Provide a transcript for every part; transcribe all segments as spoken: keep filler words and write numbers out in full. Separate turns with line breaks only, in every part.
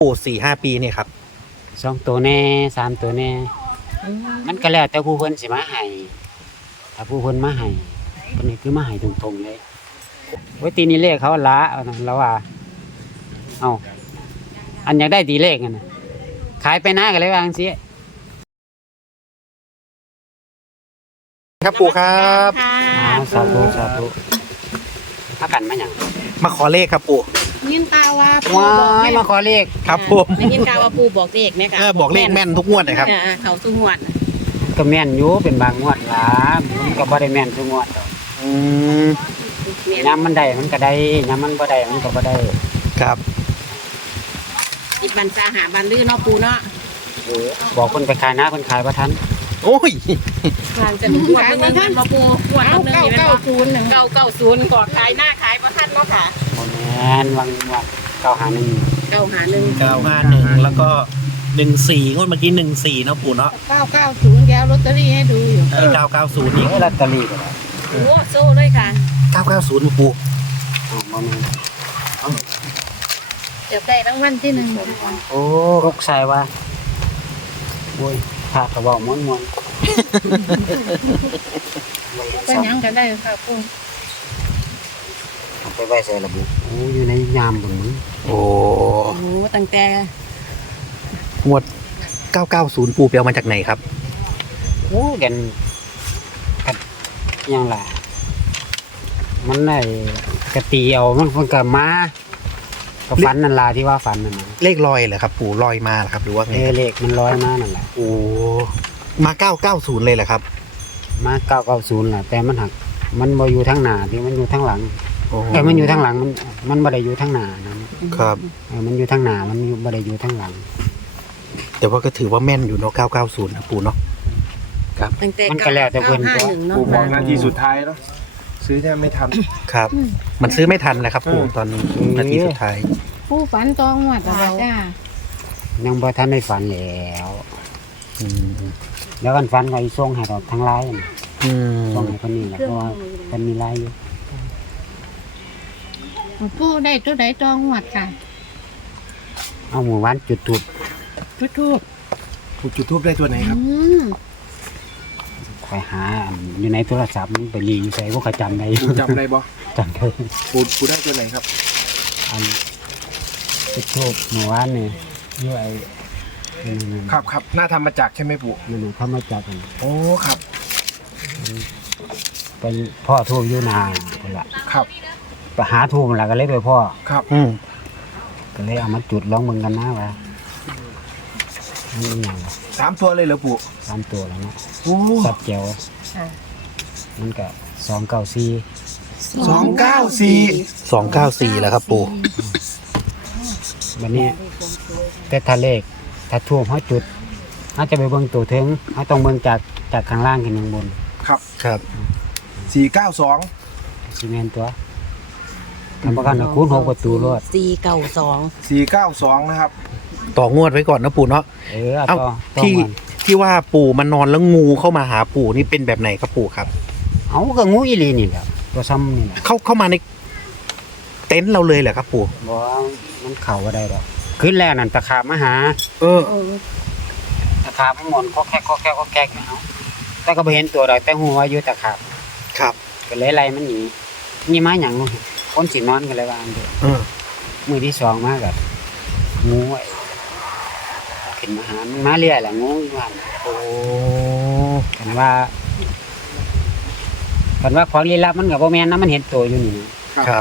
ปู่สี่ห้าปีเนี่ยครับ
สองตัวแน่สามตัวแน่มันก็แล้วแต่ผู้เพิ่นสิมาให้ถ้าผู้เพิ่นมาให้เพิ่นนี่คือมาให้ตรงๆเลยโอ้ยตีนี้เลขเขาละเอานะแล้วว่าเอาอันอยากได้ตีเลขกันน่ะขายไปหน้ากันเลยว่าจังซี่
ครับปู่ครับ
อ้าวสาธุสาธุพากันมาหยัง
มาขอเลขครับปู่
ยินตาว่าปู
ว้า
บอก
ย
แม่
มาขอเลข
ครับผม
ได้ยินตาว่าปูบอกเลขไหมคะ
เออบอกเลขแม่นทุกงวดนะครับ
อ่าเขาทุกงวด
ก็แม่นอยู่เป็นบางงวดล่ะมันก็บ่ได้แม่นทุกงวดดอก
อืม
ยามมันได้มันก็ได้ยามมันบ่ได้มันก็บ่ได้
ครับ
ติดบันซาหาบันลื่นเนาะปูเนาะ
เออบอกเพิ่นไปขายนะเพิ่นขายบ่ทัน
โอ้ย
ทางจะมีงวดหนึงเป็นบ่ปูงวดหนึงนี่เป็นบ่ศูนย์หนึ่งเก้าเก้าศูนย์ก่อขายหน้าขายประทันเนาะค่ะ
บ่แม่นวังว่าเก้าหาหนึ่ง
เก้าหาหนึ่ง
เก้าห้าหนึ่งแล้วก็หนึ่งสี่งวดเมื่อกี้หนึ่งสี่เนาะปู่เนาะ
เก้าเก้าศูนย์แก้วลอตเตอรี่ให้ดูอยู่
เออเก้าเก้าศูนย์อีก
เออลอตเตอรี่ก็ได้
โอ้โซ่เลยค่ะ
เก้าเก้าศูนย์ปู่
อ้าวบ่แม่น
เดี๋ยวได้รางวัลที่หนึ่ง
โอ้ลูกชายว่าโอ้ยพาก็เว้าม่วน
ก็ยังกันได้ค่ะปู
ๆเอาไปไว้ใส่ระบุโอ้อยู่ในยามพุ่นมึง
โอ้
โอ้โหตั้งแต่
งวดเก้าเก้าศูนย์ปู่ไปเอามาจากไหนครับ
โอ้กันกันอิหยังล่ะมันได้กะตีเอามันเพิ่นก็มาก็ฝันนั่นล่ะที่ว่าฝันนั่นน่ะ
เลขลอยเหรอครับ ปู่ลอยมาเหรอครับหรือว่า
เอ
ไง
อเลขมันร้อยมานั่นแหละ
โอ้มาเก้าเก้าศูนย์เลยเหรอครับ
มาเก้าเก้าศูนย์แหละแต่มันหักมันบ่อยู่ทั้งหน้าที่มันอยู่ทั้งหลัง
โอ้
แต่มันอยู่ทั้งหลังมันมันบ่ได้อยู่ทั้งหน้านะครับ เออมันอยู่ทั้งหน้ามันอยู่บ่ได้อยู่ทั้งหลัง
แต่ว่าก็ถือว่าแม่นอยู่เนาะเก้าเก้าศูนย์นะปู่เนาะครับ
ตั้งแต่
มันก็แล้วแต่เพิ่น
เก้า
ตัว
ห้าหนึ่งเนาะ
ปู่บอกนาทีสุดท้ายเนาะซื้อแทบไม่ทัน
ครับ มันซื้อไม่ทันนะครับปู่ตอนนาทีสุดท้าย
ปูฝันตองหวัดอะไรจ้า
ยังบ่ทันได้ฝันแล้ว
อืม
แล้วกันฝันก็อีส่งให้ดอกทางไลน์น่ะ
อืม
ส่งให้เพิ่นนี่แหละเพราะว่าเพิ่นมีไลน์อยู่
ปูได้ตัวใดตองหวัดค่ะ
เอาหมู่บ้านจุดทูบ
ทุกทุก
ปู่จุดทูบได้ตัวไหนครับ
อืม
ไปหาอันอยู่ในโทรศัพท์มันไปรีอยู่ไสบ่ค่อยจำได้
ปู่จำได้บ่
จำได้
ปู่ปู่ได้ตัวไหนครับ
อันจุดทูบหมู่บ้านนี่อยู่ไอ้นั่นๆๆ
ครับครับหน้าทำมาจากใช่ไหมปู่
ไม่รู้เขามาจับกัน
โอ้ครับ
ไปพ่อทูบอยู่นาคนละ
ครับ
ไปหาทูบแล้วก็เลยไปพ่อ
ครับ
อืม
ก็เลยเอามาจุดลองเบิ่งกันนะว่ามันอหย่างวะ
สามตัวเลยเหรอปู่
สามตัวแล้วเนาะ
โอ้
สับเจียวมันก็สองเก้าสี่
สองเก้าสี่
สองเก้าสี่แล้วครับปู่
วันนี้แต่ถ้าเลขถ้าทูบเขาจุดเขาจะไปเบิ่งตัวถึงเขาต้องเบิ่งจากจากข้างล่างขึ้นข้างบน
ครับ
ครับ
สี่เก้าสอง
ซีเมนตัวทำประกันคูณหกประตูรถ
สี่เก้าสอง
สี่เก้าสองนะครับ
ต่องวดไว้ก่อนนะปู่เนาะ
เออเอา
เอ้า
ต่อต่อ
ที่
มัน
ที่ว่าปู่มันนอนแล้วงูเข้ามาหาปู่นี่เป็นแบบไหนครับปู่ครับ
เอาก็งูอีหลีนี่แหละตัวซ้ำนี่แหละ
เข้าเข้ามาในเต็นท์เราเลยเหรอครับปู่
บอกว่ามันเข่าก็ได้ดอกขึ้นแล้วนั่นตะขาบมาหา
เออ
ตะขาบมันหมอนก็แค่ก็แค่ก็แค่เอาแต่ก็ไปเห็นตัวดอกแต่หัวาอยู่ตะขาบ
ครับ
ก็เลยไล่มันหนีนี่มาอย่างนู้นคนสินอนกันเลยว่าอันเดียว
เออ
มือที่สองมากับงูไอ้ขึ้นมาหามันมาเรื่อยแหละงูอยู่ว่า
โอ้
กันว่ากันว่าของลี้ลับมันกับพ่อแม่นนะมันเห็นตัวอยู่นี่นะครับ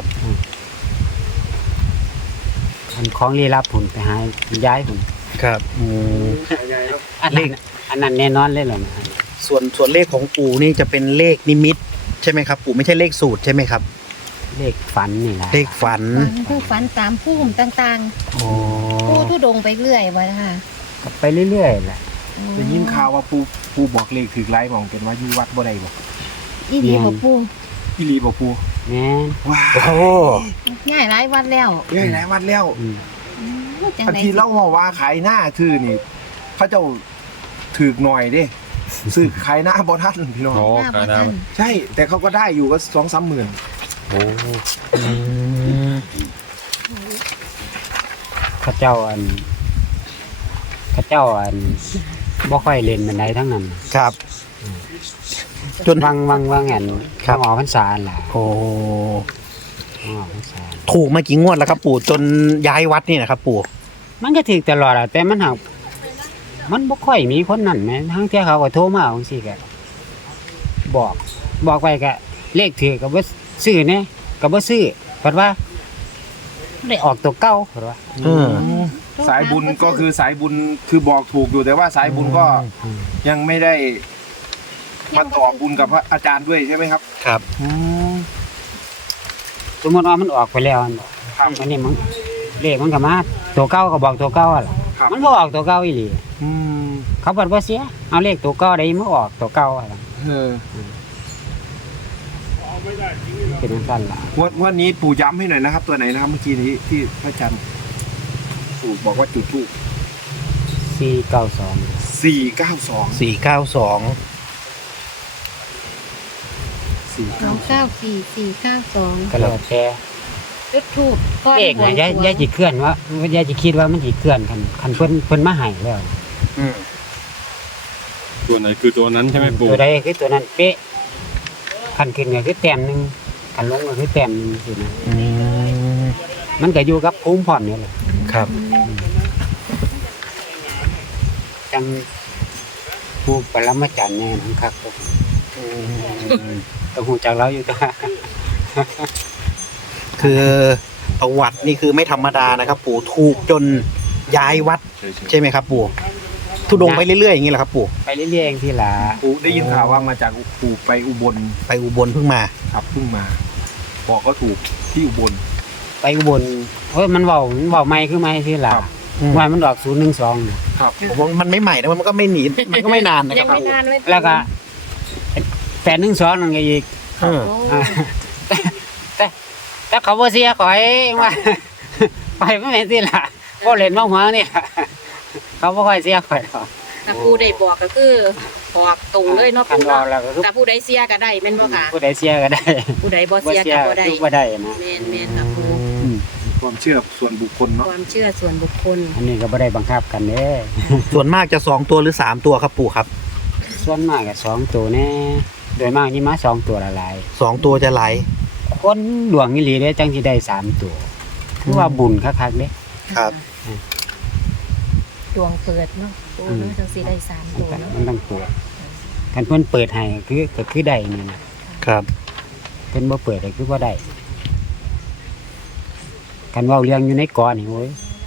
อันของลี้ลับผุนไปหาย้ายผุน
ครับอืม
อันนั้นอันนั้นแน่นอนเลยเหรอนะ
ส่วนส่วนเลขของปู่นี่จะเป็นเลขนิมิตใช่ไหมครับ ปู่ไม่ใช่เลขสูตรใช่ไหมครับ
เลขฝันนี่แหละ
เลขฝัน
ฝันคือฝันตามพุ่มต่าง
โอ้
ๆผู้ทุดงไปเรื่อยไว้ค่ะ
ก็ไปเรื่อยๆแหละ
ได้ยินข่าวว่าปู่ปู่บอกเลขถือไล่มองเป็นว่าอยู่วัดบ่ได้บ่
อีดีบอกปู
อีหลีบ่ปู่
แม่น
ว้า
โอ้
ง่ายหลายวันแล้ว
เอ้ยหลายวัดแล้ว
อืม
จัง
ทัน
ได๋
ทีเล่าว่าขายหน้าทื่อนี่เขาเจ้าถือหน่อยเด้ซื้อขายหน้าบ่ทันพี่น้อง
หน้าบ่ทัน
ใช่ แต่เขาก็ได้อยู่ก็สองสามหมื่น
โอ้อืม
เขาเจ้าอันเขาเจ้าอันบ่ค่อยเล่นปานใดทั้งนั้น
ครับ จน
วังวังวังอัน
ครับ
วังออกพรรษานั่นล่ะ
โอ้
วังออกพรรษา
ถูกมากี่งวดแล้วครับปู่จนย้ายวัดนี่นะครับ ปู่
มันก็ถูกตลอดอะแต่มันหักมันบ่ค่อยมีคนนั่นแหมทั้งที่เขาก็โทรมาจังซี่ก็บอกบอกไปก็เลขถือก็บ่ซื้อแน่ก็บ่ซื้อเพราะว่าได้ออกตัวเก่าเพราะว่า
เออ
สายบุญก็คือสายบุญคือบอกถูกอยู่แต่ว่าสายบุญก็ยังไม่ได้มาต่อบุญกับพระอาจารย์ด้วยใช่ไหมครับ
ครับ
สมมุติว่ามันออกไปแล้วอัน
ครับ
อันนี้มันเลขมันก็มาตัวเก่าก็บอกตัวเก่าอะล่ะ
ครับ
มันบ่ออกตัวเก่าอีหลี
อืม
เขาบอกว่าเสียเอาเลขตัวเก่าได้มาออกตัวเก่าอะล่ะ
เออ
เป็นจังซั่นล่ะ
วันวันนี้ปู่ย้ำให้หน่อยนะครับ ตัวไหนนะครับเมื่อกี้นี้ที่พระอาจารย์ปู่บอกว่าจุดทูป
สี่เก้าสอง
สี่เก้าสอง
สี่เก้าสอง
สี่
สองเก้าสี่สี่เก้าสอง
ก็แล้วแต่
จุดทูบก้อน
เลขน่ะอย่าอย่าสิเคลื่อนว่าอย่าสิคิดว่ามันสิเคลื่อนคันคันเพิ่นเพิ่นมาให้แล้ว
อืม
ตัวไหนคือตัวนั้นใช่ไหมปู่
ตัวใดคือตัวนั้นเป๊ะคันขึ้นก็คือแต้มหนึงคันลงก็คือแต้มหนึงสินะ
อืม
มันก็อยู่กับภูมิพร้อมนี่แหละ
ครับ
จังผู้ปรมาจารย์แน่นอนครับผม
อืม
ต้องฮู้จักเราอยู่ตัว
คือประวัตินี่คือไม่ธรรมดานะครับ ปู่ถูกจนย้ายวัด
ใช่ใช่
ใช่ไหมครับ ปู่ทุดงไปเรื่อยๆอย่างนี้แหละครับ ปู่
ไปเรื่อยๆเองทีละ
ปู่ได้ยินข่าวว่ามาจากปู่ไปอุบล
ไปอุบลเพิ่งมา
ครับเพิ่งมา บอกก็ถูกที่อุบล
ไปอุบลเฮ้ยมันเว้ามันเว้าใหม่คือใหม่ทีละ
ครับ
ว่ามันออกศูนย์หนึ่งสองน่ะ
ครับ
ผมว่ามันไม่ใหม่นะมันก็ไม่หนีมันก็ไม่นานนะค
ยั
รั
ง
บ
ไม่นานเลย
แล้วก็แปดหนึ่งสองนั่นก็อีก
เออ
โอ้
อ่าแต่แต่แต่เขาบ่เสียข่อยว่า ไปไม่แม่นสิล่ะบ่เล่นมาหัวนี่ล่ะเขาบ่ค่อยเสียข่อยหรอก
ถ้าผู้ใดบอกก็คือบอกตรงเลยเนาะ
คัน
ปู่
ว่า
เนาะ
แล้วก็คือ
แต่ผู้ใดเสียก็ได้แม่นบ่ค่ะ
ผู้ใดเสียก็ได้
ผู้ใดบ่
บ่
เสีย
เสีย
ก็บ่ได้
คือบ่ได้นะ
แม่นแม่นค่ะปู่
อืม
ความเชื่อส่วนบุคคลเนาะ
ความเชื่อส่วนบุคคล
อันนี้ก็บ่ได้บังคับกันเด้
ส่วนมากจะสองตัวหรือสามตัวครับปู่ครับ
ส่วนมากก็สองตัวแน่โดยมากนี่มาสองตัวละหลาย
สองตัวจะไหล
คนดวงอีหลีเด้จังสิได้สามตัวคือว่าบุญคักๆเด้
ครับ
ดวงเปิดเนาะปู่เนาะจังสิได้สาม
มัน
ตัว
ก็
เนาะ
มันต้องเปิดคันเพิ่นเปิดให้ก็คือก็คือได้นี่นะครับ เพิ่นบ่เปิดก็คือบ่ได้คันเว้าเรื่องอยู่ในเกาะนี่โอ้ย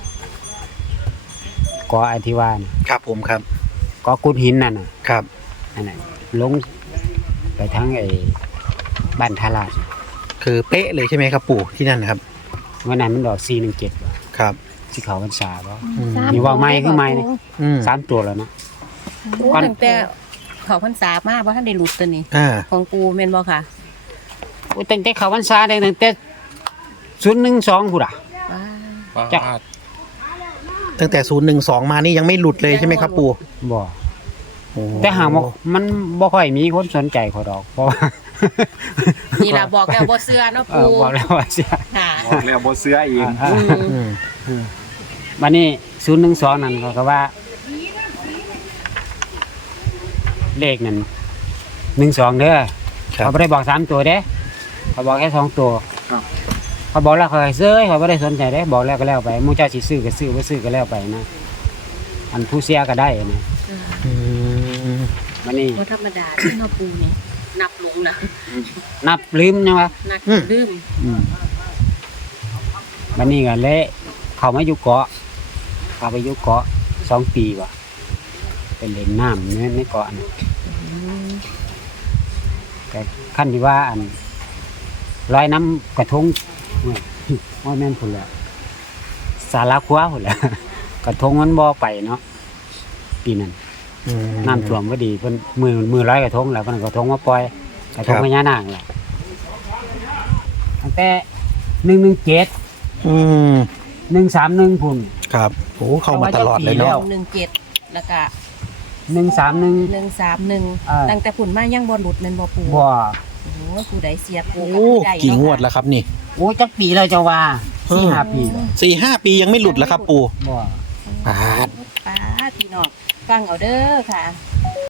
เกาะอธิวาน่ะ
ครับผมครับ
เกาะกุดหินนั่นน่ะ
ครับ
นั่นน่ะลงไปทางไอ้บ้านทาราช
คือเป๊ะเลยใช่ไหมครับปู่ที่นั่นนะครับ
วันนั้นมันดอกสี่หนึ่งเจ็ดบ่
ครับ
สิเขาพรรษาบ่
อืม
นี่ว่าไม้คือไม้นี่
อืม
สามตัวแล้วเนาะ
ปู่ตั้งแต่เขาพรรษามาบ่ทันได้หลุดตัวนี้
อ่า
ของปู่แม่นบ่ค่ะ
โอ้ยตั้งแต่เขาพรรษาได้ตั้งแต่ศูนย์หนึ่งสองพุ่นอ่ะ
ว้า
จ้ะ
ตั้งแต่ศูนย์หนึ่งสองมานี่ยังไม่หลุดเลยใช่ไหมครับปู่
บ่
โอ้
แต่หากว่ามันบ่ค่อยมีคนสนใจเขาดอกเพราะว่า
นี่ล่ะบอกแล้วบ่เชื่อเนาะ
เออ
ปู่
บอกแล้วว่าเสีย
ค่ะ
บอกแล้วบ่เสื้อเอง
อ่า
อืม
อืม
วันนี้ศูนย์หนึ่งสองนั่นเขาก็ว่า เลขนั่นหนึ่งสองเด้อ
ครับ
เขาไม่ได้บอกสามตัวเด้เขาบอกแค่สองตัว
ครับ
เขาบอกแล้วเขาให้ซื้อเขาไม่ได้สนใจเด้บอกแล้วก็แล้วไปหมูเจ้าสิซื้อก็ซื้อบ่ซื้อก็แล้วไปนะอันผู้เสียก็ได้นะ
อืม
วันนี้
บ่ธรรมดาที่เนาะปู่นี่นับลงนะ
นับลืมนะวะ
นักลืม
อืมวันนี้ก็เละเขามาอยู่เกาะเขาไปอยู่เกาะสองปีว่ะเป็นเล่นน้ำในในเกาะนะแต่ขั้นที่ว่าอันลอยน้ำกระทงโอ้ยว่าแม่นพุ่นแหละสาราครัวพุ่นแหละ กระทงมันบ่ไปเนาะปีนั้น
อืม
น้ำท่วมพอดีเพิ่นมือมือร้อยกระทงแล้วเพิ่นเอากระทงมาปล่อยกระทง
ครับ
พญานาคแหละตั้งแต่หนึ่งหนึ่งเจ็ด
อืม
หนึ่งสามหนึ่งพุ่น
ครับโอ้เข้ามาตลอดเลย
แล้
เนาะ
ว
หนึ่งเจ็ดแล้วก็
หนึ่งสามหนึ่ง
หนึ่งสามหนึ่ง
อ่า
ตั้งแต่ผุนมายังบ่หลุดแม่นบ่ปู่
บ่
โอ้โหผู้ใดเสียปู่
โอ้
ก็ผู้ใด
กี่
เนาะ
งวดแล้วครับนี่
โอ้จักปีแล้วเจ้าว่าสี่ห้าปีแล้ว
สี่ห้าปียังไม่หลุดแล้วครับ ปู่
บ่
ปาด
ป้าพี่น้องฟังเอาเด้อค่ะ